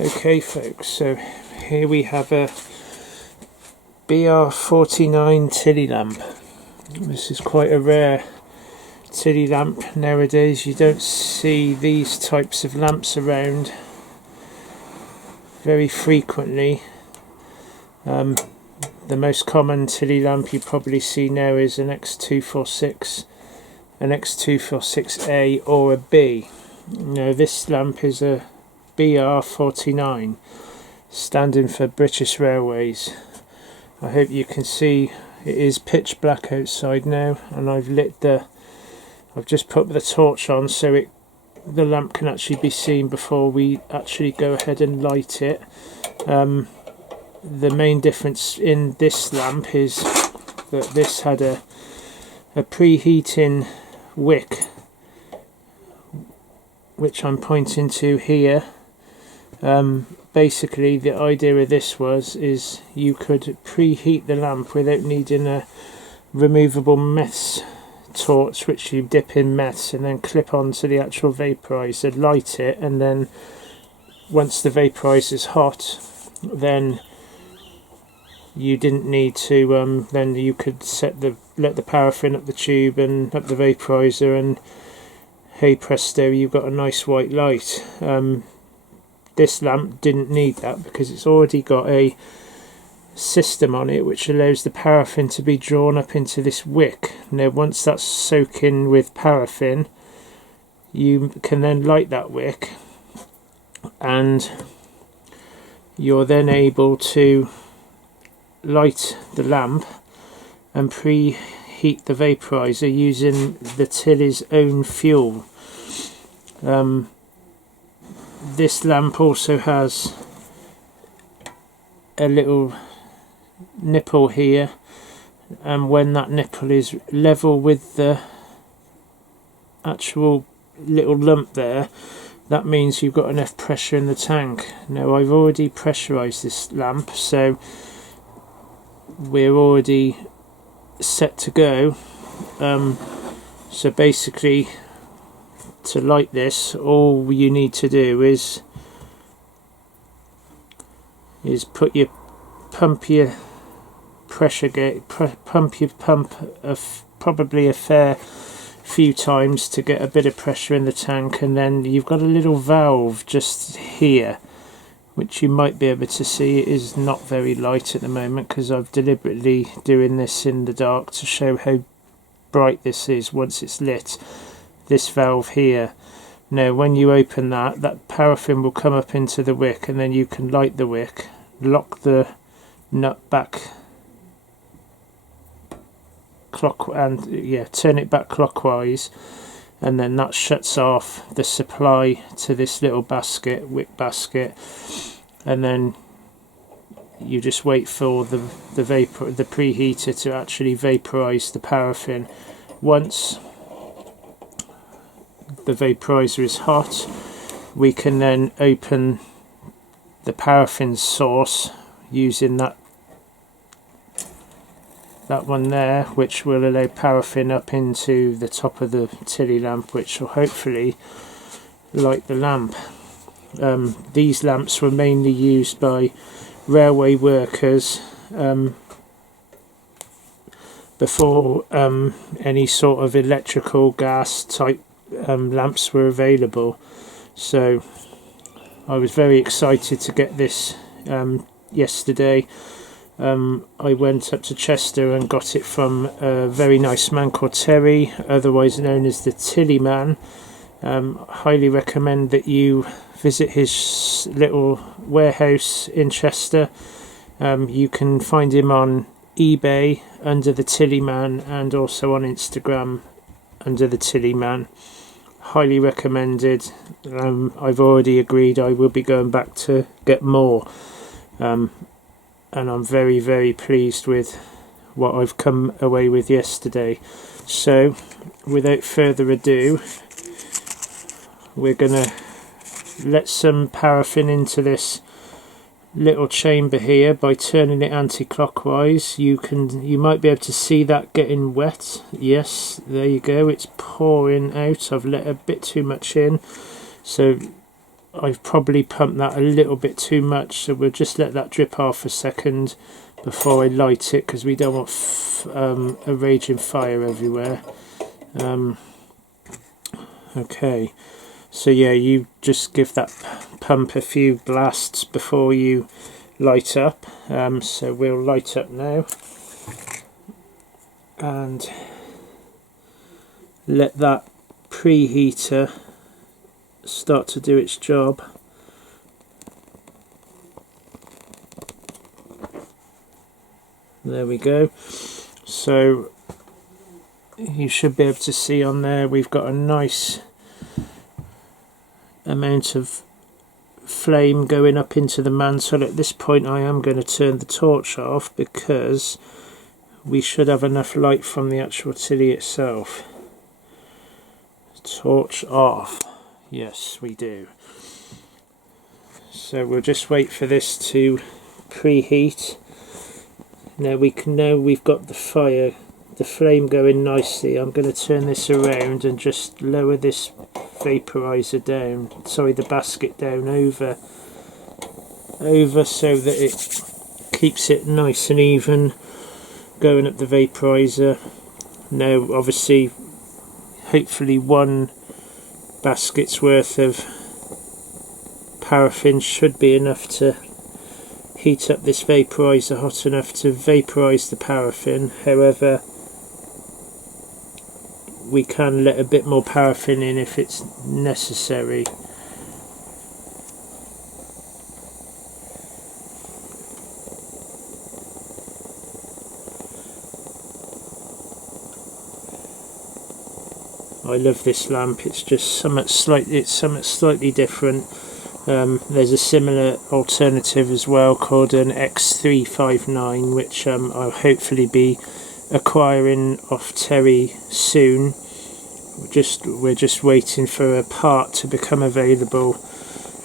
Okay folks, so here we have a BR49 Tilley lamp. This is quite a rare Tilley lamp nowadays. You don't see these types of lamps around very frequently. The most common Tilley lamp you probably see now is an X246, an X246A or a B. Now this lamp is a BR49, standing for British Railways. I hope you can see it is pitch black outside now, and I've just put the torch on so the lamp can actually be seen before we actually go ahead and light it. The main difference in this lamp is that this had a preheating wick, which I'm pointing to here. Basically the idea of this is you could preheat the lamp without needing a removable meths torch, which you dip in meths and then clip onto the actual vaporizer, light it, and then once the vaporizer is hot, then you didn't need to then you could let the paraffin up the tube and up the vaporizer, and hey presto, you've got a nice white light. This lamp didn't need that because it's already got a system on it which allows the paraffin to be drawn up into this wick. Now once that's soaking with paraffin, you can then light that wick, and you're then able to light the lamp and preheat the vaporizer using the Tilley's own fuel. This lamp also has a little nipple here, and when that nipple is level with the actual little lump there, that means you've got enough pressure in the tank. Now I've already pressurized this lamp, so we're already set to go. So basically, to light this, all you need to do is pump your pressure gauge, pump probably a fair few times to get a bit of pressure in the tank, and then you've got a little valve just here which you might be able to see. It is not very light at the moment because I've deliberately doing this in the dark to show how bright this is once it's lit. This valve here, now when you open that paraffin will come up into the wick, and then you can light the wick, lock the nut back turn it back clockwise, and then that shuts off the supply to this little wick basket, and then you just wait for the preheater to actually vaporize the paraffin. Once the vaporizer is hot, we can then open the paraffin source using that one there, which will allow paraffin up into the top of the Tilley lamp, which will hopefully light the lamp. These lamps were mainly used by railway workers before any sort of electrical gas type lamps were available. So I was very excited to get this yesterday. I went up to Chester and got it from a very nice man called Terry, otherwise known as the Tilley Man. Highly recommend that you visit his little warehouse in Chester. You can find him on eBay under the Tilley Man, and also on Instagram under the Tilley Man. Highly recommended. I've already agreed I will be going back to get more, and I'm very, very pleased with what I've come away with yesterday. So without further ado, we're gonna let some paraffin into this little chamber here by turning it anti-clockwise. You might be able to see that getting wet. Yes, there you go, it's pouring out. I've let a bit too much in, so I've probably pumped that a little bit too much, so we'll just let that drip off a second before I light it, because we don't want a raging fire everywhere. Okay, so yeah, you just give that pump a few blasts before you light up. So we'll light up now and let that preheater start to do its job. There we go. So you should be able to see on there we've got a nice amount of flame going up into the mantle. At this point I am going to turn the torch off because we should have enough light from the actual Tilley itself. Torch off. Yes, we do. So we'll just wait for this to preheat. Now we've got the flame going nicely. I'm going to turn this around and just lower this vaporizer down, the basket down over so that it keeps it nice and even going up the vaporizer. Now obviously hopefully one basket's worth of paraffin should be enough to heat up this vaporizer hot enough to vaporize the paraffin. However, we can let a bit more paraffin in if it's necessary. I love this lamp. It's just somewhat slightly different. There's a similar alternative as well called an X359, which I'll hopefully be acquiring off Terry soon. We're just waiting for a part to become available.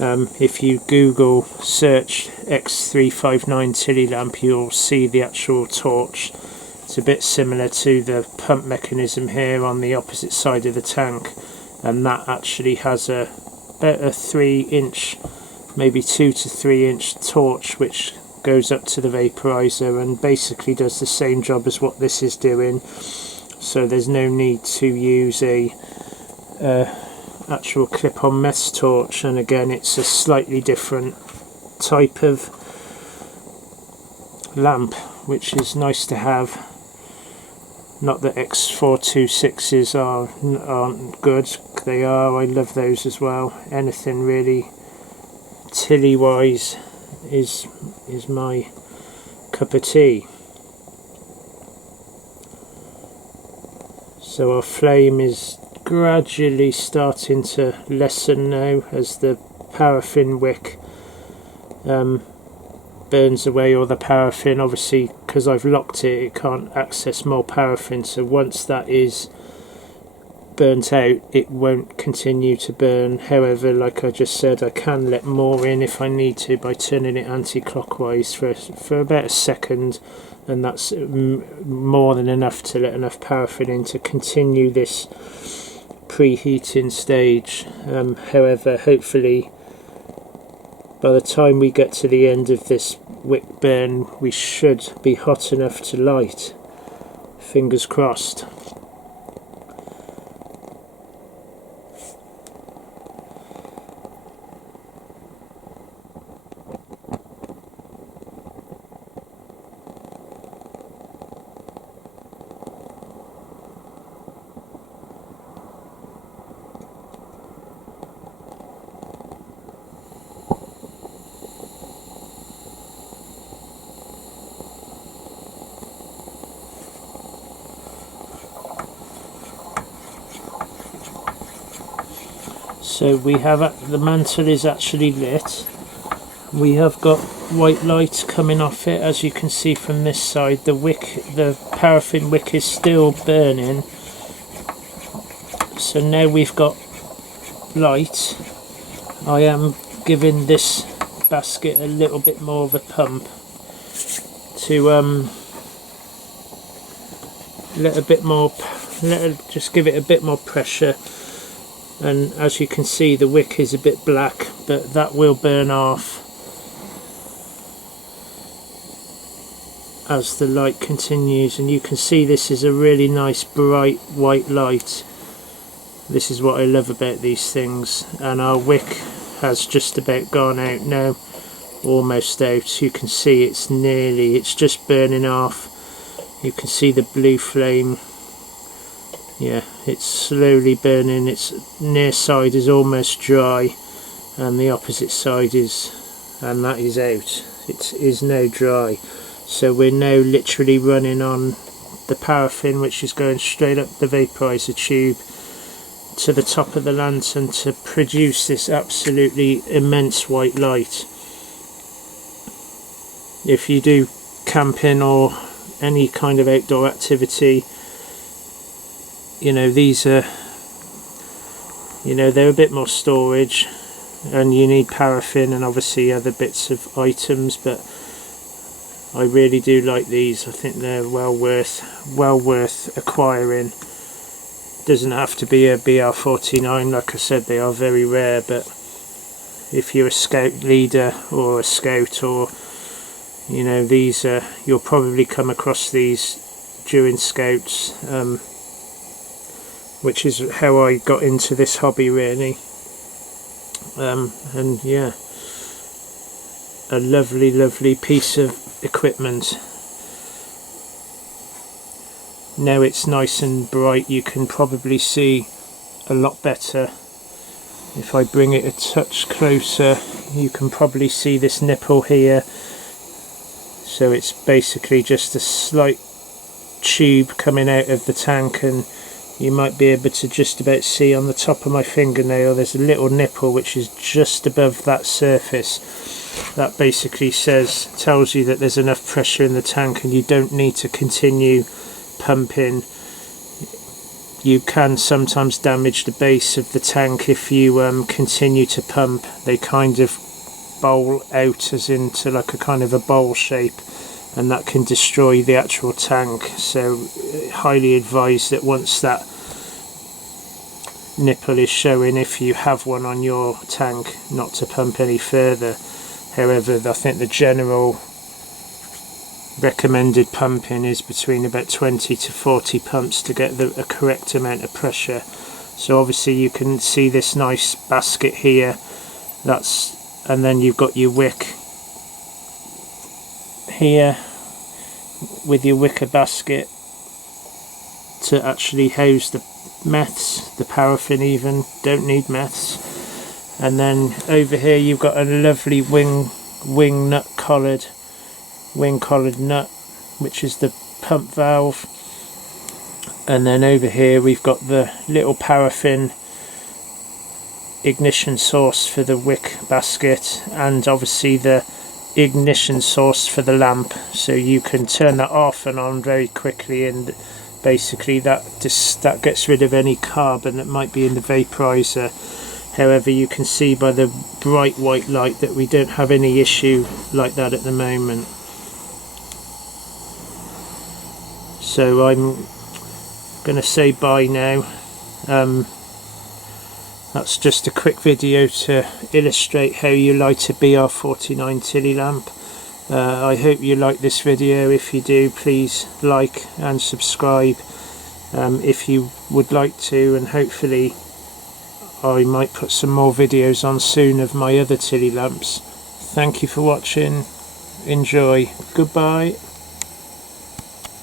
If you Google search X359 Tilley lamp, you'll see the actual torch. It's a bit similar to the pump mechanism here on the opposite side of the tank, and that actually has a 3-inch, maybe 2 to 3-inch torch which goes up to the vaporizer and basically does the same job as what this is doing. So there's no need to use a actual clip-on mess torch, and again it's a slightly different type of lamp, which is nice to have. Not that X426s aren't good, they are. I love those as well. Anything really Tilley wise is my cup of tea. So our flame is gradually starting to lessen now as the paraffin wick burns away all the paraffin. Obviously, because I've locked it, it can't access more paraffin, so once that is burnt out it won't continue to burn. However, like I just said, I can let more in if I need to by turning it anti-clockwise for about a second, and that's more than enough to let enough paraffin in to continue this preheating stage. However, hopefully by the time we get to the end of this wick burn we should be hot enough to light. Fingers crossed. So we have the mantle is actually lit. We have got white light coming off it, as you can see from this side. The paraffin wick is still burning. So now we've got light. I am giving this basket a little bit more of a pump to just give it a bit more pressure. and as you can see the wick is a bit black, but that will burn off as the light continues. And you can see this is a really nice bright white light. This is what I love about these things. And our wick has just about gone out now, almost out. You can see it's just burning off. You can see the blue flame. Yeah, it's slowly burning. Its near side is almost dry and the opposite side is, and that is out. It is now dry. So we're now literally running on the paraffin, which is going straight up the vaporizer tube to the top of the lantern to produce this absolutely immense white light. If you do camping or any kind of outdoor activity, you know, these are, you know, they're a bit more storage and you need paraffin and obviously other bits of items, but I really do like these. I think they're well worth acquiring. Doesn't have to be a BR49, like I said, they are very rare, but if you're a scout leader or a scout, or you know, these you'll probably come across these during scouts, which is how I got into this hobby really. And yeah, a lovely piece of equipment. Now it's nice and bright, you can probably see a lot better. If I bring it a touch closer, you can probably see this nipple here. So it's basically just a slight tube coming out of the tank, and you might be able to just about see on the top of my fingernail there's a little nipple which is just above that surface. That basically tells you that there's enough pressure in the tank and you don't need to continue pumping. You can sometimes damage the base of the tank if you continue to pump. They kind of bowl out as into like a kind of a bowl shape, and that can destroy the actual tank. So highly advised that once that nipple is showing, if you have one on your tank, not to pump any further. However, I think the general recommended pumping is between about 20 to 40 pumps to get a correct amount of pressure. So obviously you can see this nice basket here, and then you've got your wick here with your wicker basket to actually house the meths, the paraffin even, don't need meths. And then over here you've got a lovely wing collared nut, which is the pump valve. And then over here we've got the little paraffin ignition source for the wick basket, and obviously the ignition source for the lamp, so you can turn that off and on very quickly, and basically that gets rid of any carbon that might be in the vaporizer. However, you can see by the bright white light that we don't have any issue like that at the moment. So I'm going to say bye now. That's just a quick video to illustrate how you light a BR49 Tilley lamp. I hope you like this video. If you do, please like and subscribe if you would like to, and hopefully I might put some more videos on soon of my other Tilley lamps. Thank you for watching. Enjoy. Goodbye.